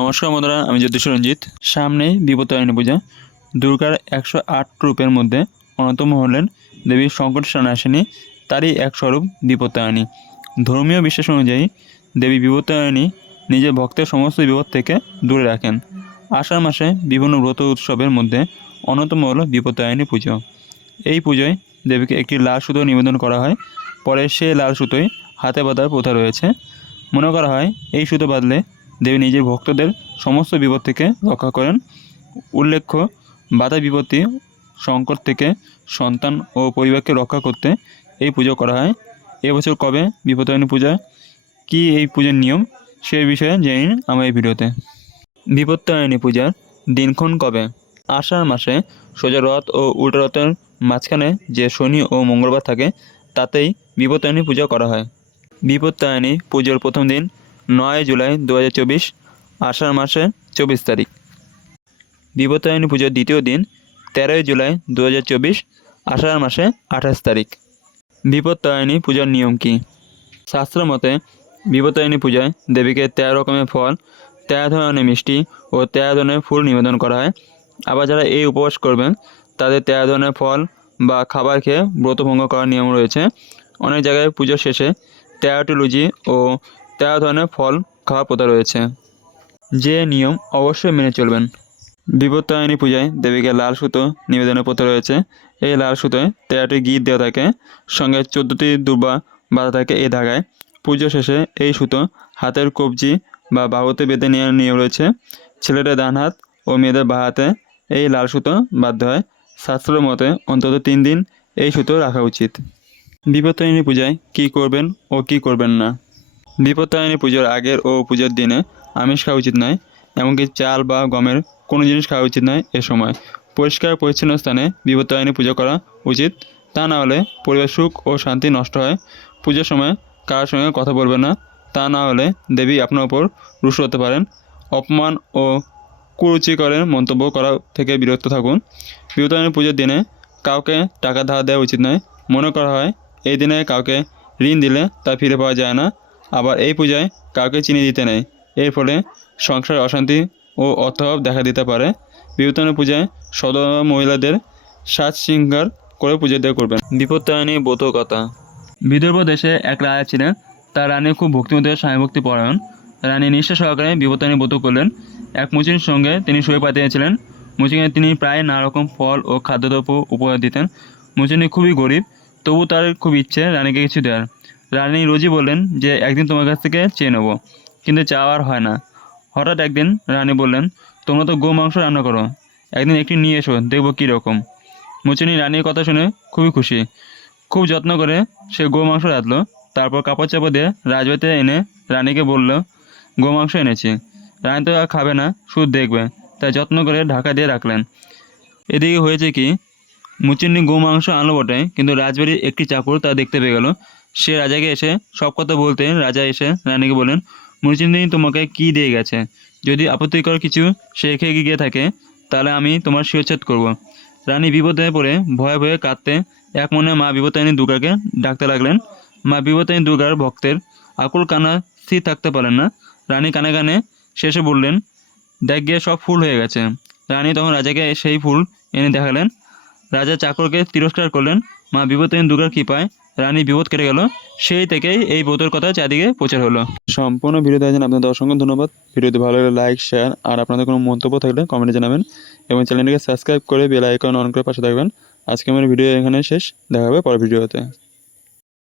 নমস্কার বন্ধুরা, আমি জ্যোতিষ রঞ্জিত। সামনেই বিপত্তারিণী পূজা। দুর্গার 108 রূপের মধ্যে অন্যতম হলেন দেবী সংকটনাশিনী, তারই এক স্বরূপ বিপত্তারিণী। ধর্মীয় বিশ্বাস অনুযায়ী দেবী বিপত্তারিণী নিজের ভক্তের সমস্ত বিপদ থেকে দূরে রাখেন। আষাঢ় মাসে বিভিন্ন ব্রত উৎসবের মধ্যে অন্যতম হল বিপত্তারিণী পুজো। এই পুজোয় দেবীকে একটি লাল সুতো নিবেদন করা হয়। পরে সেই লাল সুতোয় হাতে বাঁধার প্রথা রয়েছে। মনে করা হয় এই সুতো বাঁধলে দেবী নিজের ভক্তদের সমস্ত বিপদ থেকে রক্ষা করেন। উল্লেখ্য, বাধা বিপত্তি সংকট থেকে সন্তান ও পরিবারকে রক্ষা করতে এই পুজো করা হয়। এবছর কবে বিপত্তারিণী পূজা, কী এই পূজার নিয়ম, সেই বিষয়ে জেনে নিন আমার এই ভিডিওতে। বিপত্তারিণী পূজার দিনক্ষণ কবে? আষাঢ় মাসে সোজা রথ ও উল্টো রথের মাঝখানে যে শনি ও মঙ্গলবার থাকে তাতেই বিপত্তারিণী পূজা করা হয়। বিপত্তারিণী পুজোর প্রথম দিন 9 জুলাই 2024, আষাঢ় মাসের 24 তারিখ। বিপত্তারিণী পুজোর দ্বিতীয় দিন 13 জুলাই 2024, আষাঢ় মাসে 28 তারিখ। বিপত্তারিণী পূজার নিয়ম কী? শাস্ত্র মতে বিপত্তারিণী পূজায় দেবীকে 13 রকমের ফল, 13 ধরনের মিষ্টি ও 13 ধরনের ফুল নিবেদন করা হয়। আবার যারা এই উপবাস করবেন তাদের 13 ধরনের ফল বা খাবার খেয়ে ব্রতভঙ্গ করার নিয়ম রয়েছে। অনেক জায়গায় পুজোর শেষে 13টি লুচি ও 13 ধরনের ফল খাওয়ার প্রথা রয়েছে, যে নিয়ম অবশ্যই মেনে চলবেন। বিপত্তারিণী পূজায় দেবীকে লাল সুতো নিবেদনের প্রথা রয়েছে। এই লাল সুতোয় 13টি গিঁট দেওয়া থাকে, সঙ্গে 14টি দুর্বা বাঁধা থাকে এই ধাগায়। পুজো শেষে এই সুতো হাতের কবজি বা বাহুতে বেঁধে নেওয়ার নিয়ম রয়েছে। ছেলেদের ডান হাত ও মেয়েদের বাঁ হাতে এই লাল সুতো বাঁধতে হয়। শাস্ত্রের মতে অন্তত 3 দিন এই সুতো রাখা উচিত। বিপত্তারিণী পূজায় কী করবেন ও কী করবেন না? বিপত্তারিণী পুজোর আগের ও পুজোর দিনে আমিষ খাওয়া উচিত নয়। এমনকি চাল বা গমের কোনো জিনিস খাওয়া উচিত নয়। এ সময় পরিষ্কার পরিচ্ছন্ন স্থানে বিপত্তারিণী পুজো করা উচিত, তা না হলে পরিবেশ সুখ ও শান্তি নষ্ট হয়। পুজোর সময় কারোর সঙ্গে কথা বলবেন না, তা না হলে দেবী আপনার ওপর রুষ্ট হতে পারেন। অপমান ও কুরুচিকরের মন্তব্য করা থেকে বিরত থাকুন। বিপত্তারিণী পুজোর দিনে কাউকে টাকা ধার দেওয়া উচিত নয়। মনে করা হয় এই দিনে কাউকে ঋণ দিলে তা ফিরে পাওয়া যায় না। আবার এই পূজায় কাউকে চিনি দিতে নেই, এর ফলে সংসারে অশান্তি ও অর্থাভাব দেখা দিতে পারে। বিপত্তারিণী পূজায় সদয় মহিলাদের সাজ শৃঙ্গার করে পূজা দেওয়া করবেন। বিপত্তারিণী ব্রত কথা। বিদর্ভ দেশে এক রাজা ছিলেন। তার রানী খুব ভক্তিমতী ও স্বামীভক্তি পরায়ণ। রানী নিষ্ঠা সহকারে বিপত্তারিণী ব্রত করলেন। এক মুচির সঙ্গে তিনি সই পাঠিয়েছিলেন। মুচিকে তিনি প্রায় নানা রকম ফল ও খাদ্যদ্রব্য উপহার দিতেন। মুচিনি খুবই গরিব, তবু তার খুব ইচ্ছে রানীকে কিছু দেওয়ার। রানী রোজই বললেন যে একদিন তোমার কাছ থেকে চেয়ে নেব, কিন্তু চাওয়ার হয় না। হঠাৎ একদিন রানী বললেন, তোমরা তো গো মাংস রান্না করো, একদিন একটি নিয়ে এসো, দেখবো কী রকম। মুচিনি রানীর কথা শুনে খুবই খুশি। খুব যত্ন করে সে গো মাংস রাঁধলো। তারপর কাপড় চাপড় দিয়ে রাজবাড়িতে এনে রানীকে বলল, গো মাংস এনেছি। রানী তো আর খাবে না, শুধু দেখবে, তাই যত্ন করে ঢাকা দিয়ে রাখলেন। এদিকে হয়েছে কি, মুচিনি গো মাংস আনলো বটে, কিন্তু রাজবাড়ির একটি চাকর তা দেখতে পেয়ে গেল। সে রাজাকে এসে সব কথা বলতে রাজা এসে রানীকে বলেন, মুচিনি তোমাকে কি দিয়ে গেছে? যদি আপত্তিকর কিছু সে রেখে গিয়ে থাকে তাহলে আমি তোমার শিরচ্ছেদ করব। রানী বিপদে পড়ে ভয়ে ভয়ে কাঁদতে এক মনে মা বিপত্তারিণী দুর্গাকে ডাকতে লাগলেন। মা বিপত্তারিণী দুর্গার ভক্তের আকুল কান্না স্থির থাকতে পারেন না। রানী কানে কানে শেষে বললেন, দেখ গিয়ে সব ফুল হয়ে গেছে। রানী তখন রাজাকে সেই ফুল এনে দেখালেন। রাজা চাকরকে তিরস্কার করলেন। মা বিপত্তারিণী দুর্গার কৃপায় রানী বিপদ কেটে গেল। সেই থেকেই এই ব্রতের কথা চারদিকে প্রচার হলো। সম্পূর্ণ ভিডিও দেখার জন্য আপনাদের অসংখ্য ধন্যবাদ। ভিডিওটি ভালো লাগলে লাইক, শেয়ার আর আপনাদের কোনো মন্তব্য থাকলে কমেন্টে জানাবেন এবং চ্যানেলটিকে সাবস্ক্রাইব করে বেল আইকন অন করে পাশে থাকবেন। আজকে আমার ভিডিও এখানে শেষ, দেখা হবে পরের ভিডিওতে।